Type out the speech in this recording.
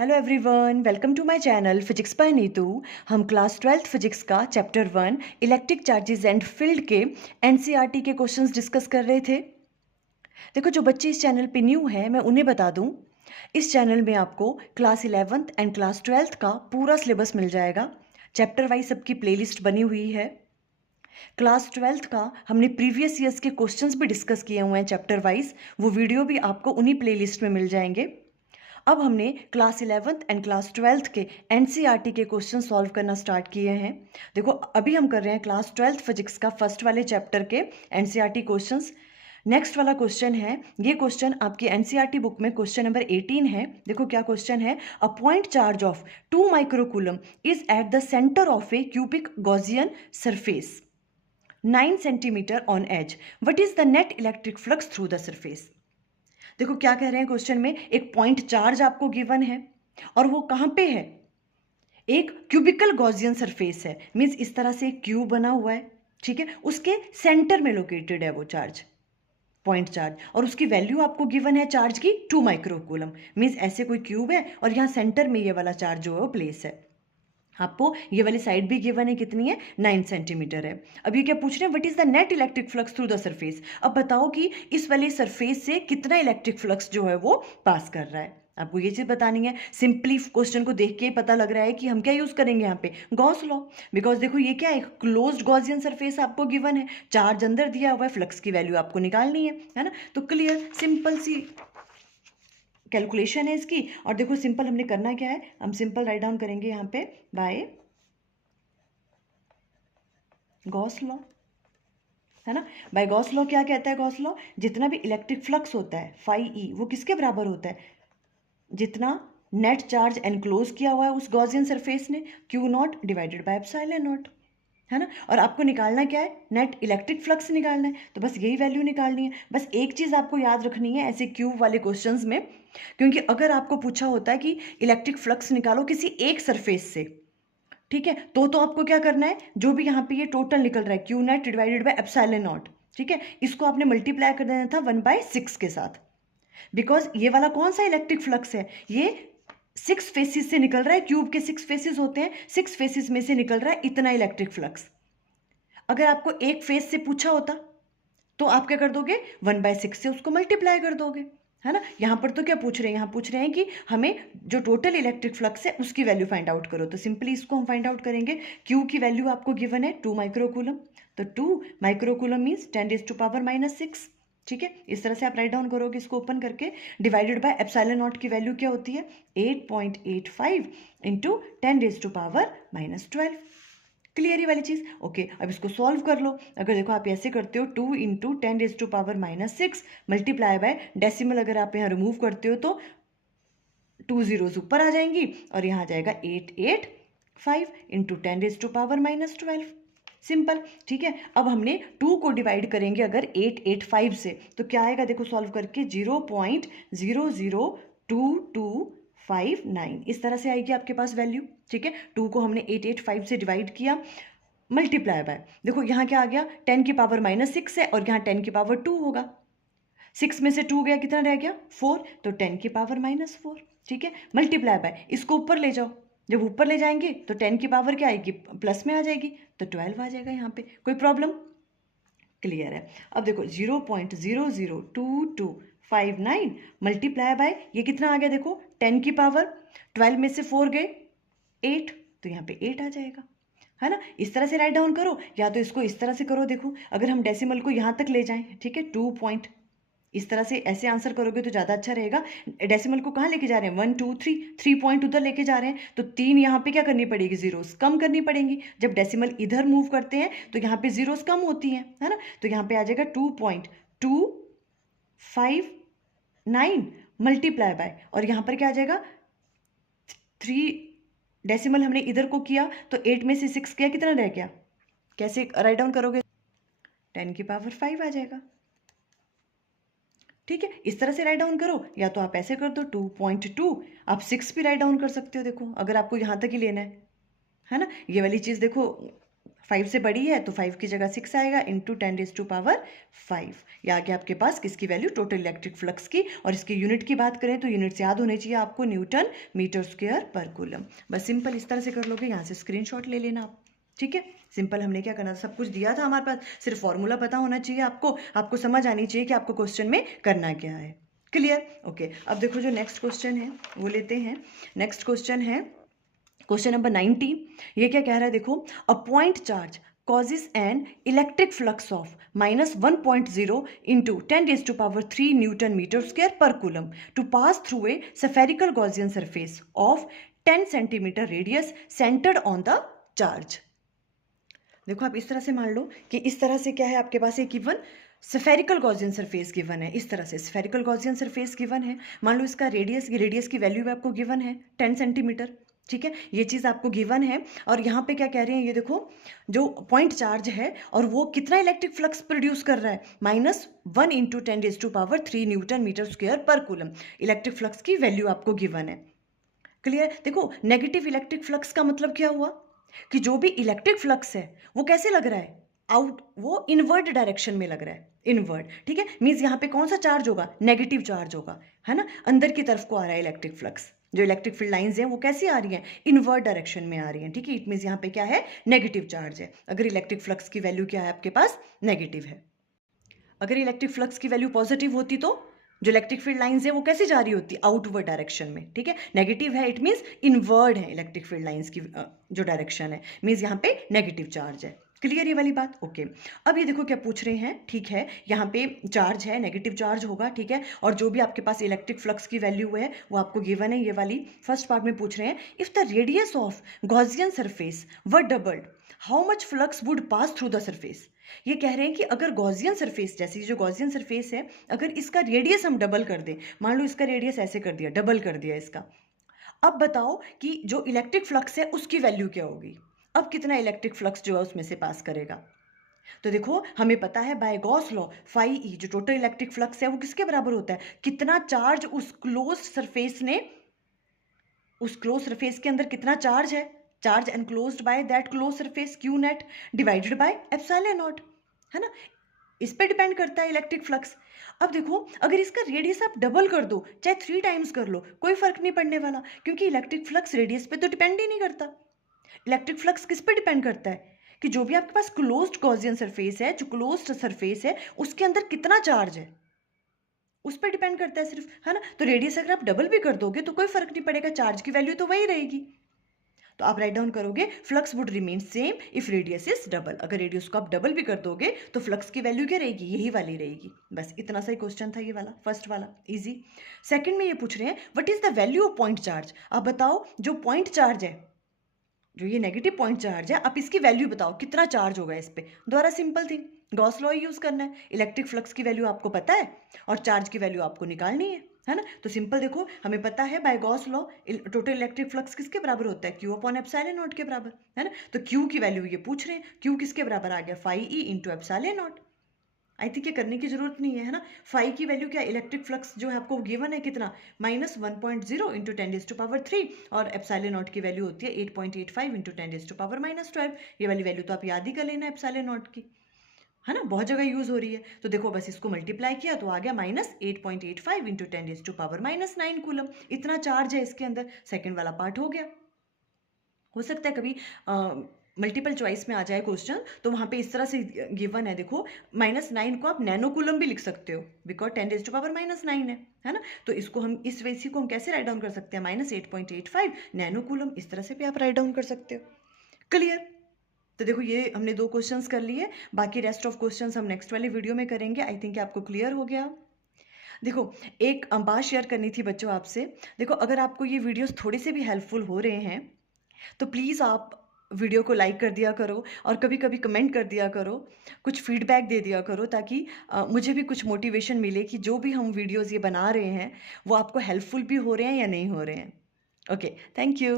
Hello everyone, welcome to my channel physics by Neetu. हम class 12th physics का chapter 1 electric charges and field के NCERT के questions discuss कर रहे थे। देखो, जो बच्चे इस चैनल पे न्यू हैं, मैं उन्हें बता दूं, इस चैनल में आपको class 11th and class 12th का पूरा सिलेबस मिल जाएगा। चैप्टर वाइज सबकी प्लेलिस्ट बनी हुई है। क्लास 12th का हमने प्रीवियस ईयर्स के क्वेश्चंस भी डिस्कस किए हुए हैं चैप्टर वाइज। वो वीडियो भी आपको उन्हीं प्लेलिस्ट में मिल जाएंगे। अब हमने class 11th and class 12th के एनसीईआरटी के क्वेश्चन सॉल्व करना स्टार्ट किए हैं। देखो, अभी हम कर रहे हैं क्लास 12th फिजिक्स का फर्स्ट वाले चैप्टर के एनसीईआरटी क्वेश्चंस। नेक्स्ट वाला क्वेश्चन है, ये क्वेश्चन आपकी एनसीईआरटी बुक में क्वेश्चन नंबर 18 है। देखो क्या क्वेश्चन है। A point charge of 2 microcoulomb is at the centre of a cubic Gaussian surface 9 centimetre on edge, what is the net electric flux through the surface. देखो क्या कह रहे हैं क्वेश्चन में, एक पॉइंट चार्ज आपको गिवन है और वो कहां पे है, एक क्यूबिकल गॉसियन सरफेस है। मींस इस तरह से एक क्यूब बना हुआ है, ठीक है, उसके सेंटर में लोकेटेड है वो चार्ज, पॉइंट चार्ज, और उसकी वैल्यू आपको गिवन है चार्ज की 2 माइक्रोकूलम। मींस ऐसे कोई क्यूब है और यहां सेंटर में ये वाला चार्ज जो है वो प्लेस है। आपको ये वाली साइड भी गिवन है, कितनी है, 9 सेंटीमीटर है। अब ये क्या पूछ रहे हैं, what is the net electric flux through the surface. अब बताओ कि इस वाले सरफेस से कितना इलेक्ट्रिक फ्लक्स जो है वो पास कर रहा है। आपको ये चीज बतानी है। सिंपली क्वेश्चन को देख के ही पता लग रहा है कि हम क्या यूज करेंगे यहाँ पे, गॉस लॉ। बिकॉज देखो ये क्या है, क्लोज्ड गॉसियन सरफेस आपको गिवन है, चार्ज अंदर दिया हुआ है, फ्लक्स की वैल्यू आपको निकालनी है ना। तो क्लियर, सिंपल सी कैलकुलेशन है इसकी। और देखो सिंपल हमने करना क्या है, हम सिंपल राइट डाउन करेंगे यहाँ पे बाय गॉस लॉ, है ना। बाय गॉस लॉ क्या कहता है, गॉस लॉ जितना भी इलेक्ट्रिक फ्लक्स होता है फाई ई, वो किसके बराबर होता है, जितना नेट चार्ज एनक्लोज किया हुआ है उस गॉसियन सरफेस ने, Q not divided by epsilon not, है ना। और आपको निकालना क्या है, नेट इलेक्ट्रिक फ्लक्स निकालना है, तो बस यही वैल्यू निकालनी है। बस एक चीज़ आपको याद रखनी है ऐसे क्यूब वाले क्वेश्चंस में, क्योंकि अगर आपको पूछा होता है कि इलेक्ट्रिक फ्लक्स निकालो किसी एक सरफेस से, ठीक है, तो आपको क्या करना है, जो भी यहाँ पे ये टोटल निकल रहा है Q net divided by epsilon not, ठीक है, इसको आपने मल्टीप्लाई कर देना था 1/6 के साथ। बिकॉज ये वाला कौन सा इलेक्ट्रिक फ्लक्स है, ये 6 फेसिस से निकल रहा है, क्यूब के 6 फेसिस होते हैं, 6 फेसिस में से निकल रहा है इतना इलेक्ट्रिक फ्लक्स। अगर आपको एक फेस से पूछा होता तो आप क्या कर दोगे, 1/6 से उसको मल्टीप्लाई कर दोगे, है ना। यहां पर तो क्या पूछ रहे हैं, यहां पूछ रहे हैं कि हमें जो टोटल इलेक्ट्रिक फ्लक्स है उसकी वैल्यू फाइंड आउट करो। तो सिंपली इसको हम फाइंड आउट करेंगे। क्यू की वैल्यू आपको गिवन है 2 माइक्रोकूलम, तो 2 माइक्रोकूलम मीन्स 10⁻⁻⁻⁶, ठीक है। इस तरह से आप राइट डाउन करोगे इसको ओपन करके, डिवाइडेड बाय एप्सिलॉन नॉट की वैल्यू क्या होती है, 8.85 इंटू 10⁻⁻12। क्लियर ही वाली चीज। ओके, अब इसको सॉल्व कर लो। अगर देखो आप ऐसे करते हो, 2 इंटू 10⁻⁻6 मल्टीप्लाई बाय डेसिमल, अगर आप यहाँ रिमूव करते हो तो 2 जीरोज ऊपर आ जाएंगी और यहाँ आ जाएगा 885 इंटू 10⁻⁻12। सिंपल, ठीक है। अब हमने 2 को डिवाइड करेंगे अगर 885 से, तो क्या आएगा, देखो सॉल्व करके 0.00229, इस तरह से आएगी आपके पास वैल्यू, ठीक है। 2 को हमने 885 से डिवाइड किया, मल्टीप्लाई बाय, देखो यहाँ क्या आ गया, 10⁻⁻6 है और यहाँ 10⁻2 होगा, 6 में से 2 गया, कितना रह गया 4, तो 10⁻⁻4, ठीक है। मल्टीप्लाई बाय, इसको ऊपर ले जाओ, जब ऊपर ले जाएंगे तो 10 की पावर क्या आएगी, प्लस में आ जाएगी, तो 12 आ जाएगा यहाँ पे। कोई प्रॉब्लम, क्लियर है। अब देखो 0.00229 मल्टीप्लाई बाय, ये कितना आ गया, देखो 10 की पावर, 12 में से 4 गए 8, तो यहाँ पे 8 आ जाएगा, है ना। इस तरह से राइट डाउन करो, या तो इसको इस तरह से करो। देखो अगर हम डेसिमल को यहाँ तक ले जाएं, ठीक है, 2 पॉइंट, इस तरह से ऐसे आंसर करोगे तो ज़्यादा अच्छा रहेगा। डेसिमल को कहाँ लेके जा रहे हैं, 1 2 3 पॉइंट उधर लेके जा रहे हैं, तो 3 यहाँ पे क्या करनी पड़ेगी, जीरोस कम करनी पड़ेंगी। जब डेसिमल इधर मूव करते हैं तो यहाँ पे जीरोस कम होती हैं, है ना। तो यहाँ पे आ जाएगा 2.259 मल्टीप्लाई बाय, और यहाँ पर क्या आ जाएगा 3, डेसिमल हमने इधर को किया तो 8 में से 6 गया, कितना रह गया, कैसे राइट डाउन करोगे, 10⁻5 आ जाएगा, ठीक है। इस तरह से राइट डाउन करो, या तो आप ऐसे कर दो 2.2, आप 6 भी राइट डाउन कर सकते हो। देखो अगर आपको यहाँ तक ही लेना है ना, ये वाली चीज़ देखो 5 से बड़ी है तो 5 की जगह 6 आएगा इंटू 10⁵5। ये आ गया आपके पास किसकी वैल्यू, टोटल इलेक्ट्रिक फ्लक्स की। और इसकी यूनिट की बात करें तो यूनिट्स याद होने चाहिए आपको, न्यूटन मीटर स्क्वायर पर कूलम। बस सिंपल इस तरह से कर लोगे, यहाँ से स्क्रीनशॉट ले लेना आप, ठीक है। सिंपल हमने क्या करना था, सब कुछ दिया था हमारे पास, सिर्फ फॉर्मूला पता होना चाहिए आपको समझ आनी चाहिए कि आपको क्वेश्चन में करना क्या है। क्लियर? ओके, अब देखो जो नेक्स्ट क्वेश्चन है वो लेते हैं। नेक्स्ट क्वेश्चन है क्वेश्चन नंबर 19। ये क्या कह रहा है देखो, अ point charge causes an electric flux of -1.0 into 10⁻³ Newton meter square per coulomb to pass through a spherical Gaussian surface of 10 centimeter radius centered on the charge। देखो आप इस तरह से मान लो कि इस तरह से क्या है आपके पास, एक given spherical Gaussian surface given है। इस तरह से स्फेरिकल गॉसियन सरफेस गिवन है, मान लो इसका रेडियस की वैल्यू आपको गिवन है 10 सेंटीमीटर, ठीक है। ये चीज़ आपको गिवन है और यहाँ पे क्या कह रहे हैं, ये देखो जो पॉइंट चार्ज है और वो कितना इलेक्ट्रिक फ्लक्स प्रोड्यूस कर रहा है, -1 × 10⁻³ न्यूटन मीटर स्क्वायर पर कूलम। इलेक्ट्रिक फ्लक्स की वैल्यू आपको गिवन है। क्लियर? देखो नेगेटिव इलेक्ट्रिक फ्लक्स का मतलब क्या हुआ कि जो भी इलेक्ट्रिक फ्लक्स है वो कैसे लग रहा है, आउट, वो इनवर्ड डायरेक्शन में लग रहा है, इनवर्ड, ठीक है। मीन्स यहाँ पे कौन सा चार्ज होगा, नेगेटिव चार्ज होगा, है ना। अंदर की तरफ को आ रहा है इलेक्ट्रिक फ्लक्स, जो इलेक्ट्रिक फील्ड लाइंस हैं वो कैसी आ रही हैं, इनवर्ड डायरेक्शन में आ रही हैं, ठीक है। इट मीन्स यहाँ पे क्या है, नेगेटिव चार्ज है। अगर इलेक्ट्रिक फ्लक्स की वैल्यू क्या है आपके पास, नेगेटिव है। अगर इलेक्ट्रिक फ्लक्स की वैल्यू पॉजिटिव होती तो जो इलेक्ट्रिक फील्ड लाइंस है वो कैसे जा रही होती, आउटवर्ड डायरेक्शन में, ठीक है। नेगेटिव है, इट मीन्स इनवर्ड है इलेक्ट्रिक फील्ड लाइंस की जो डायरेक्शन है, मीन्स यहाँ पे नेगेटिव चार्ज है। क्लियर ये वाली बात? ओके। अब ये देखो क्या पूछ रहे हैं, ठीक है, यहाँ पे चार्ज है, नेगेटिव चार्ज होगा, ठीक है। और जो भी आपके पास इलेक्ट्रिक फ्लक्स की वैल्यू है वो आपको गिवन है, ये वाली फर्स्ट पार्ट में पूछ रहे हैं, if the radius of Gaussian surface were doubled how much flux would pass through the surface. ये कह रहे हैं कि अगर गॉसियन सरफेस, जैसे जो गॉसियन सरफेस है, अगर इसका रेडियस हम डबल कर दें, मान लो इसका रेडियस ऐसे कर दिया, डबल कर दिया इसका, अब बताओ कि जो इलेक्ट्रिक फ्लक्स है उसकी वैल्यू क्या होगी। अब कितना इलेक्ट्रिक फ्लक्स जो है उसमें से पास करेगा। तो देखो हमें पता है बाय गॉस लॉ φE जो टोटल इलेक्ट्रिक फ्लक्स है वो किसके बराबर होता है, कितना चार्ज उस क्लोज सरफेस ने, उस क्लोज सरफेस के अंदर कितना चार्ज है, charge enclosed by that close surface Q net divided by epsilon not, है ना। इस पे डिपेंड करता है इलेक्ट्रिक फ्लक्स। अब देखो अगर इसका रेडियस आप डबल कर दो, चाहे 3 टाइम्स कर लो, कोई फर्क नहीं पड़ने वाला, क्योंकि इलेक्ट्रिक फ्लक्स रेडियस पे तो डिपेंड ही नहीं करता। इलेक्ट्रिक फ्लक्स किस पे डिपेंड करता है कि जो भी आपके पास क्लोज्ड गॉसियन सरफेस है, जो क्लोज्ड सरफेस है उसके अंदर कितना चार्ज है, उस पर डिपेंड करता है सिर्फ, है ना। तो रेडियस अगर आप डबल भी कर दोगे तो कोई फर्क नहीं पड़ेगा, चार्ज की वैल्यू तो वही रहेगी। तो आप राइट डाउन करोगे flux would remain same if radius is double. अगर रेडियस को आप डबल भी कर दोगे तो फ्लक्स की वैल्यू क्या रहेगी, यही वाली रहेगी। बस इतना सा ही क्वेश्चन था ये वाला, फर्स्ट वाला इजी। सेकंड में ये पूछ रहे हैं what is the value of point charge. आप बताओ जो पॉइंट चार्ज है, जो ये नेगेटिव पॉइंट चार्ज है, आप इसकी वैल्यू बताओ कितना चार्ज होगा इस पे। दोबारा simple thing, Gauss law use करना है। इलेक्ट्रिक फ्लक्स की वैल्यू आपको पता है और चार्ज की वैल्यू आपको निकालनी है ना। तो सिंपल देखो हमें पता है by Gauss law total electric flux किसके बराबर होता है, क्यू अपॉन एप्सिलॉन नॉट के बराबर, है ना। तो क्यू की वैल्यू ये पूछ रहे हैं, क्यू किसके बराबर आ गया, φE into epsilon not. I think ये करने की जरूरत नहीं है ना। फाई की वैल्यू क्या, इलेक्ट्रिक फ्लक्स जो है आपको गिवन है कितना, -1.0 इंटू 10⁻³ और एप्सिलॉन नॉट की वैल्यू होती है 8.85 इंटू 10⁻⁻12। ये वाली वैल्यू तो आप याद ही कर लेना एप्सिलॉन नॉट की, है ना, बहुत जगह यूज हो रही है। तो देखो बस इसको मल्टीप्लाई किया तो आ गया -8.85 इंटू 10⁻⁻9 कूलम। इतना चार्ज है इसके अंदर। सेकेंड वाला पार्ट हो गया। हो सकता है कभी मल्टीपल चॉइस में आ जाए क्वेश्चन तो वहाँ पे इस तरह से गिवन है, देखो -9 को आप नैनो कूलम भी लिख सकते हो बिकॉज 10⁻⁻9 है ना। तो इसको हम इस वैसी को हम कैसे राइट डाउन कर सकते हैं, -8.85 नैनो कूलम, इस तरह से भी आप राइट डाउन कर सकते हो। क्लियर? तो देखो ये हमने 2 क्वेश्चंस कर लिए, बाकी रेस्ट ऑफ क्वेश्चंस हम नेक्स्ट वाली वीडियो में करेंगे। आई थिंक आपको क्लियर हो गया। देखो एक बात शेयर करनी थी बच्चों आपसे। देखो अगर आपको ये वीडियोस थोड़े से भी हेल्पफुल हो रहे हैं तो प्लीज़ आप वीडियो को लाइक कर दिया करो और कभी कभी कमेंट कर दिया करो, कुछ फीडबैक दे दिया करो, ताकि मुझे भी कुछ मोटिवेशन मिले कि जो भी हम वीडियोस ये बना रहे हैं वो आपको हेल्पफुल भी हो रहे हैं या नहीं हो रहे हैं। Okay, thank you.